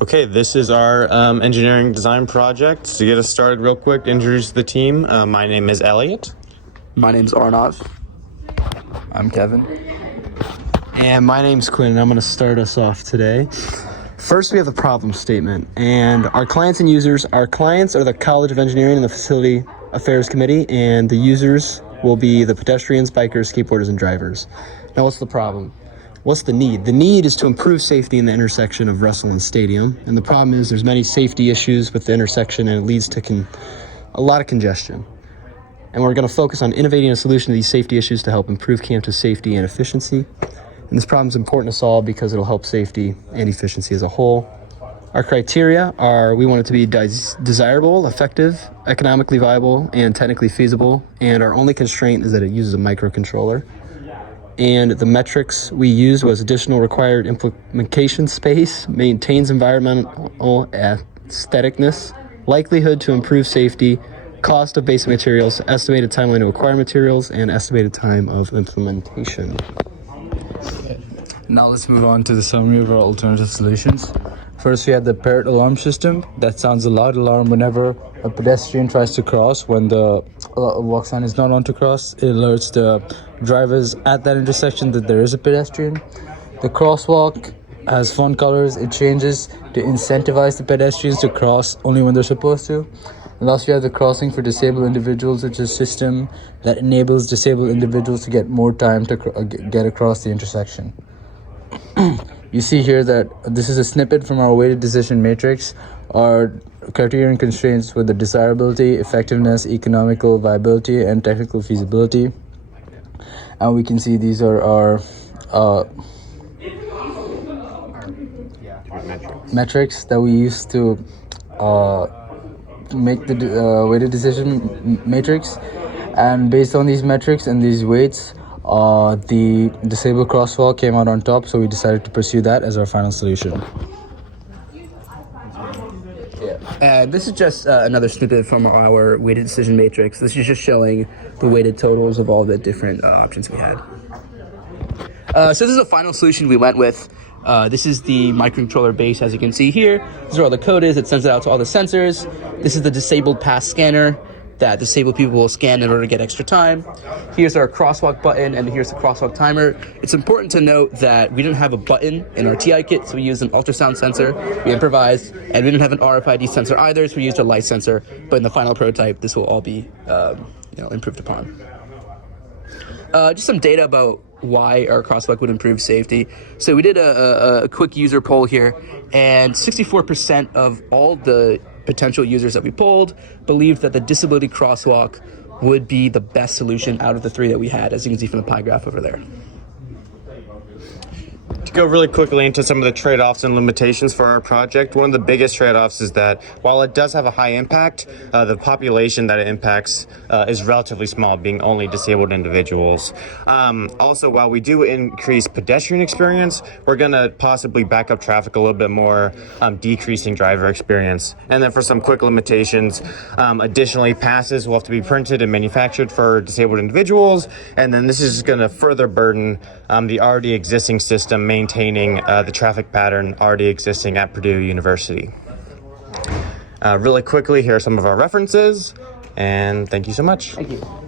Okay, this is our engineering design project. To get us started real quick, introduce the team. My name is Elliot. My name's Arnav. I'm Kevin. And my name's Quinn, and I'm going to start us off today. First, we have the problem statement. And our clients and users, our clients are the College of Engineering and the Facility Affairs Committee, and the users will be the pedestrians, bikers, skateboarders, and drivers. Now, what's the problem? What's the need? The need is to improve safety in the intersection of Russell and Stadium. And the problem is there's many safety issues with the intersection, and it leads to a lot of congestion. And we're going to focus on innovating a solution to these safety issues to help improve campus safety and efficiency. And this problem is important to solve because it'll help safety and efficiency as a whole. Our criteria are we want it to be desirable, effective, economically viable, and technically feasible. And our only constraint is that it uses a microcontroller. And the metrics we used was additional required implementation space, maintains environmental aestheticness, likelihood to improve safety, cost of basic materials, estimated timeline to acquire materials, and estimated time of implementation. Now let's move on to the summary of our alternative solutions. First, we had the parrot alarm system that sounds a loud alarm whenever a pedestrian tries to cross. When the walk sign is not on to cross, it alerts the drivers at that intersection that there is a pedestrian. The crosswalk has fun colors. It changes to incentivize the pedestrians to cross only when they're supposed to. And last, we have the crossing for disabled individuals, which is a system that enables disabled individuals to get more time to get across the intersection. You see here that this is a snippet from our weighted decision matrix. Our criteria and constraints were the desirability, effectiveness, economical viability, and technical feasibility. And we can see these are our metrics that we use to make the weighted decision matrix. And based on these metrics and these weights, the disabled crosswalk came out on top, so we decided to pursue that as our final solution. This is just another snippet from our weighted decision matrix. This is just showing the weighted totals of all the different options we had. So this is the final solution we went with. This is the microcontroller base, as you can see here. This is where all the code is. It sends it out to all the sensors. This is the disabled pass scanner that disabled people will scan in order to get extra time. Here's our crosswalk button, and here's the crosswalk timer. It's important to note that we didn't have a button in our TI kit, so we used an ultrasound sensor. We improvised, and we didn't have an RFID sensor either, so we used a light sensor. But in the final prototype, this will all be improved upon. Just some data about why our crosswalk would improve safety. So we did a quick user poll here, and 64% of all the potential users that we polled believed that the disability crosswalk would be the best solution out of the three that we had, as you can see from the pie graph over there. To go really quickly into some of the trade-offs and limitations for our project, one of the biggest trade-offs is that while it does have a high impact, the population that it impacts is relatively small, being only disabled individuals. Also, while we do increase pedestrian experience, we're going to possibly back up traffic a little bit more, decreasing driver experience. And then for some quick limitations, additionally, passes will have to be printed and manufactured for disabled individuals, and then this is going to further burden the already existing system maintaining the traffic pattern already existing at Purdue University. Really quickly, here are some of our references, and thank you so much. Thank you.